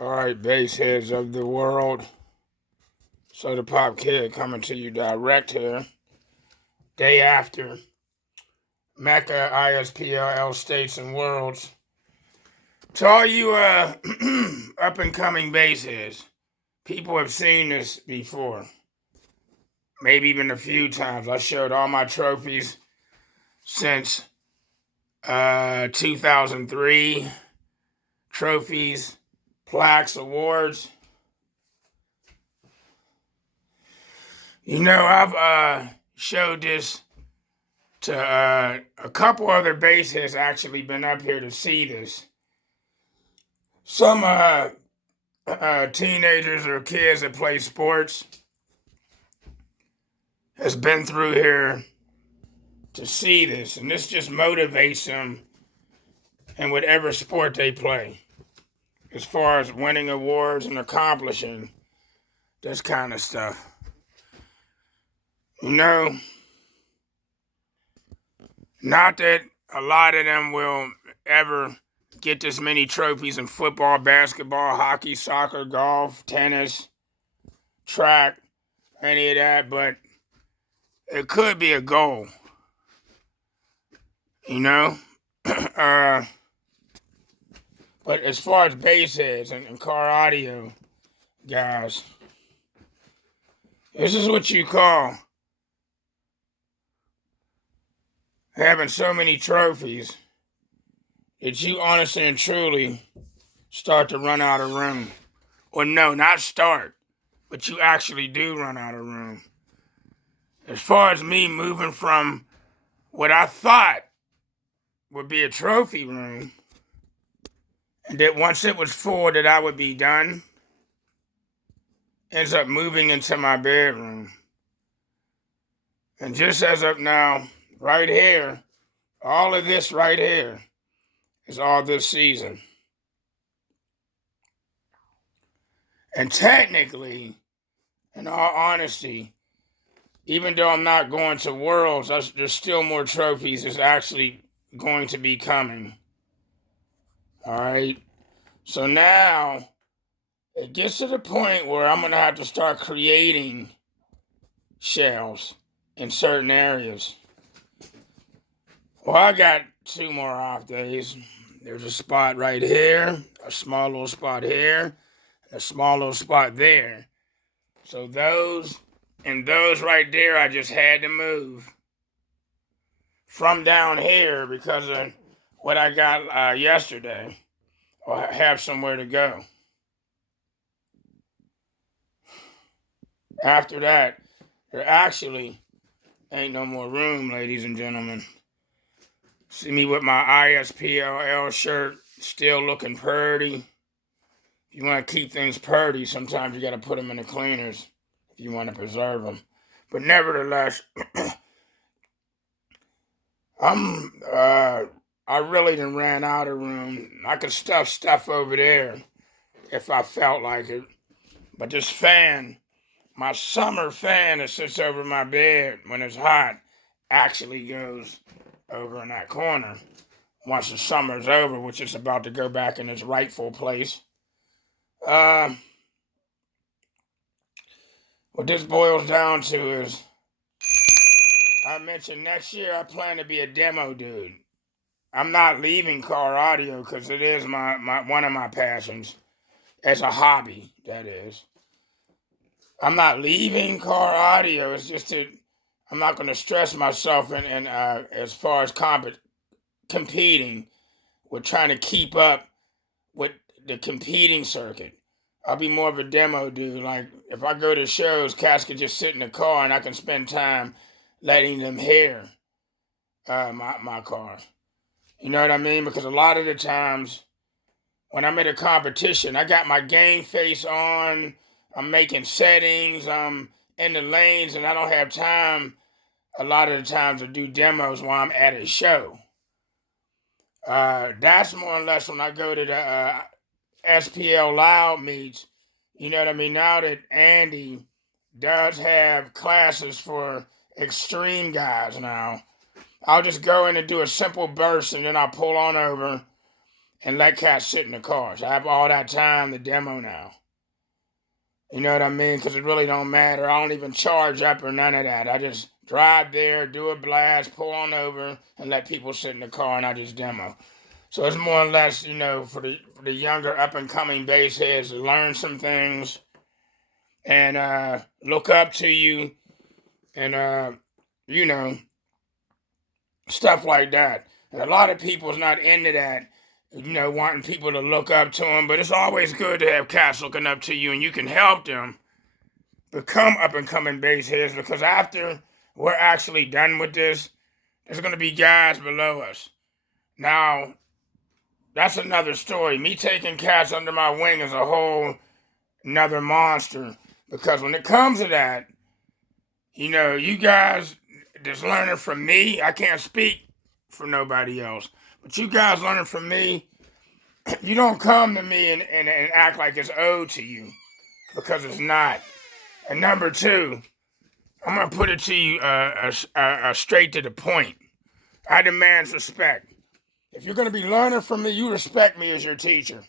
All right, bass heads of the world. Sodda Pop Kid coming to you direct here. Day after Mecca ISPLL States and Worlds. To all you up and coming bass heads, people have seen this before. Maybe even a few times. I showed all my trophies since 2003. Trophies, plaques, awards. You know, I've showed this to a couple other bass heads actually been up here to see this. Some teenagers or kids that play sports has been through here to see this, and this just motivates them in whatever sport they play as far as winning awards and accomplishing this kind of stuff. You know, not that a lot of them will ever get this many trophies in football, basketball, hockey, soccer, golf, tennis, track, any of that, but it could be a goal, you know? But as far as bass heads and car audio guys, this is what you call having so many trophies that you honestly and truly start to run out of room. Or no, not start, but you actually do run out of room. As far as me moving from what I thought would be a trophy room, and that once it was full that I would be done, ends up moving into my bedroom. And just as of now, right here, all of this right here is all this season. And technically, in all honesty, even though I'm not going to Worlds, there's still more trophies that's actually going to be coming. All right? So now, it gets to the point where I'm going to have to start creating shells in certain areas. Well, I got 2 more off days. There's a spot right here, a small little spot here, and a small little spot there. So those and those right there, I just had to move from down here because of what I got yesterday, or have somewhere to go. After that, there actually ain't no more room, ladies and gentlemen. See me with my ISPLL shirt, still looking purty. If you want to keep things purty, sometimes you got to put them in the cleaners if you want to preserve them. But nevertheless, I really done ran out of room. I could stuff stuff over there if I felt like it. But this fan, my summer fan that sits over my bed when it's hot, actually goes over in that corner once the summer's over, which is about to go back in its rightful place. What this boils down to is, I mentioned next year I plan to be a demo dude. I'm not leaving car audio because it is my one of my passions. As a hobby, that is. I'm not leaving car audio. It's just that I'm not going to stress myself in as far as competing with trying to keep up with the competing circuit. I'll be more of a demo dude. Like, if I go to shows, cats can just sit in the car and I can spend time letting them hear my car. You know what I mean? Because a lot of the times when I'm at a competition, I got my game face on, I'm making settings, I'm in the lanes, and I don't have time a lot of the times to do demos while I'm at a show. That's more or less when I go to the SPL Loud meets. You know what I mean? Now that Andy does have classes for extreme guys now, I'll just go in and do a simple burst, and then I'll pull on over and let cats sit in the cars. I have all that time to demo now. You know what I mean? Because it really don't matter. I don't even charge up or none of that. I just drive there, do a blast, pull on over, and let people sit in the car, and I just demo. So it's more or less, you know, for the younger up-and-coming bass heads to learn some things and look up to you and, you know, stuff like that. And a lot of people's not into that, you know, wanting people to look up to them. But it's always good to have cats looking up to you, and you can help them become up-and-coming bass heads, because after we're actually done with this, there's going to be guys below us. Now, that's another story. Me taking cats under my wing is a whole another monster, because when it comes to that, you know, you guys just learning from me. I can't speak for nobody else, but you guys learning from me. You don't come to me and act like it's owed to you, because it's not. And number two, I'm going to put it to you straight to the point. I demand respect. If you're going to be learning from me, you respect me as your teacher.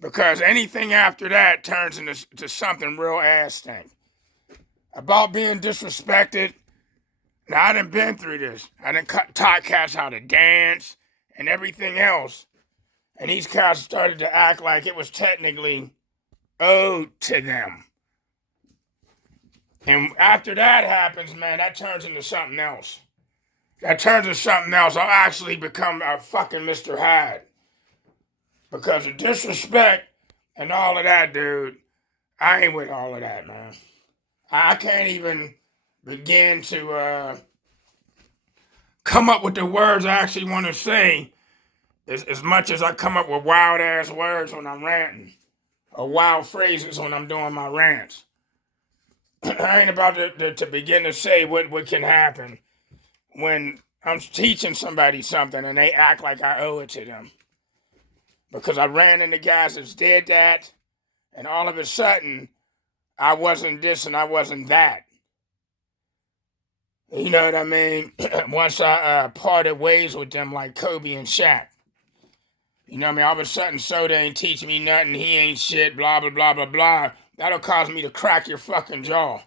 Because anything after that turns into something real ass stink. About being disrespected, now I done been through this. I done taught cats how to dance and everything else. And these cats started to act like it was technically owed to them. And after that happens, man, that turns into something else. That turns into something else. I'll actually become a fucking Mr. Hyde. Because of disrespect and all of that, dude, I ain't with all of that, man. I can't even begin to come up with the words I actually want to say as much as I come up with wild-ass words when I'm ranting. Or wild phrases when I'm doing my rants. I ain't about to begin to say what can happen when I'm teaching somebody something and they act like I owe it to them. Because I ran into guys that did that, and all of a sudden, I wasn't this and I wasn't that. You know what I mean? Once I parted ways with them like Kobe and Shaq. You know what I mean? All of a sudden, Sodda ain't teach me nothing, he ain't shit, blah, blah, blah, blah, blah. That'll cause me to crack your fucking jaw.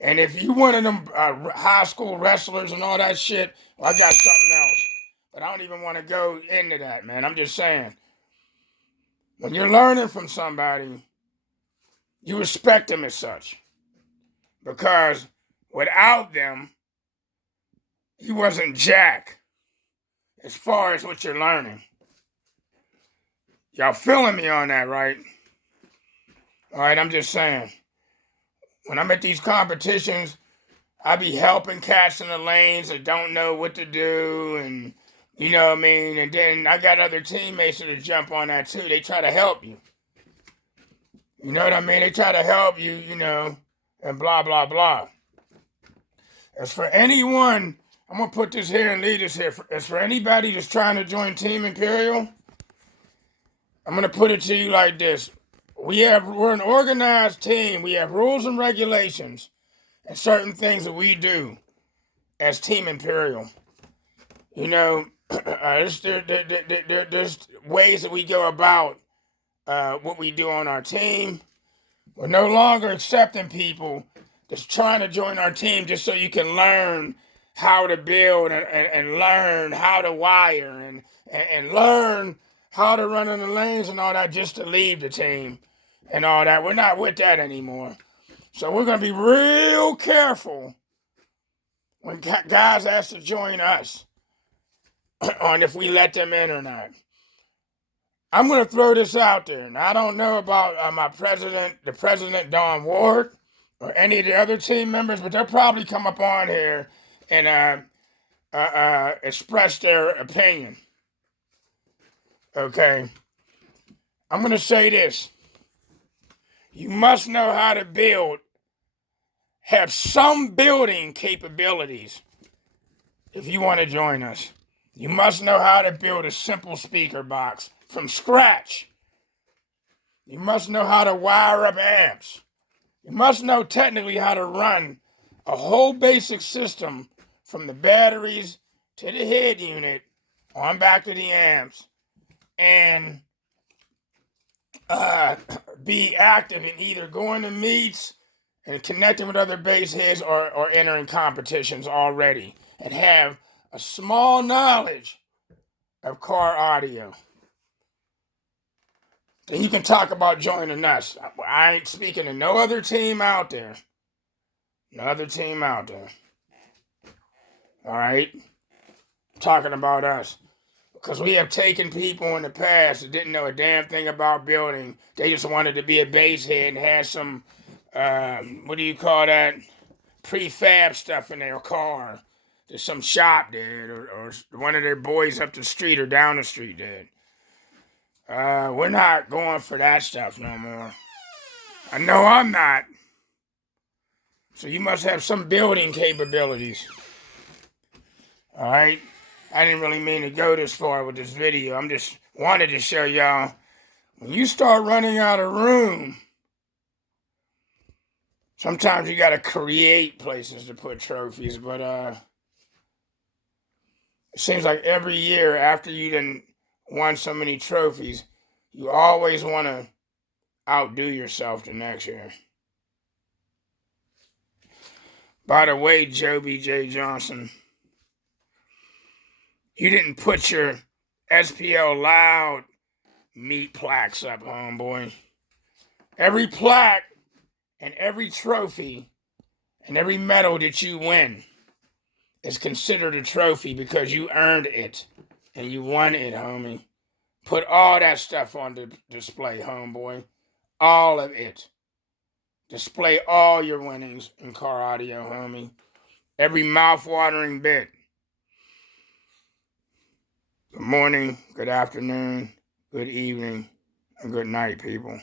And if you one of them high school wrestlers and all that shit, well, I got something else. But I don't even want to go into that, man. I'm just saying. When you're learning from somebody, you respect them as such. Because without them, you wasn't jack as far as what you're learning. Y'all feeling me on that, right? All right, I'm just saying. When I'm at these competitions, I be helping cats in the lanes that don't know what to do, and you know what I mean? And then I got other teammates that jump on that too. They try to help you. You know what I mean? They try to help you, you know, and blah, blah, blah. As for anyone, I'm going to put this here and leave this here. As for anybody that's trying to join Team Imperial, I'm going to put it to you like this. We're an organized team. We have rules and regulations and certain things that we do as Team Imperial. You know, there's ways that we go about what we do on our team. We're no longer accepting people that's trying to join our team just so you can learn how to build and learn how to wire and learn how to run in the lanes and all that just to leave the team and all that. We're not with that anymore. So we're going to be real careful when guys ask to join us on if we let them in or not. I'm going to throw this out there. Now, I don't know about my the president, Don Ward, or any of the other team members, but they'll probably come up on here and express their opinion. Okay? I'm going to say this. You must know how to have some building capabilities if you want to join us. You must know how to build a simple speaker box from scratch. You must know how to wire up amps. You must know technically how to run a whole basic system from the batteries to the head unit on back to the amps and be active in either going to meets and connecting with other bass heads or entering competitions already and have a small knowledge of car audio. Then you can talk about joining us. I ain't speaking to no other team out there. No other team out there. All right? I'm talking about us. Because we have taken people in the past that didn't know a damn thing about building. They just wanted to be a bass head and had some, what do you call that? Prefab stuff in their car that some shop did or one of their boys up the street or down the street did. We're not going for that stuff no more. I know I'm not. So you must have some building capabilities. All right? I didn't really mean to go this far with this video. I'm just wanted to show y'all, when you start running out of room, sometimes you got to create places to put trophies. But it seems like every year after you done won so many trophies, you always want to outdo yourself the next year. By the way, Joe B.J. Johnson, you didn't put your SPL Loud meat plaques up, homeboy. Every plaque and every trophy and every medal that you win is considered a trophy because you earned it and you won it, homie. Put all that stuff on the display, homeboy. All of it. Display all your winnings in car audio, homie. Every mouth-watering bit. Good morning, good afternoon, good evening, and good night, people.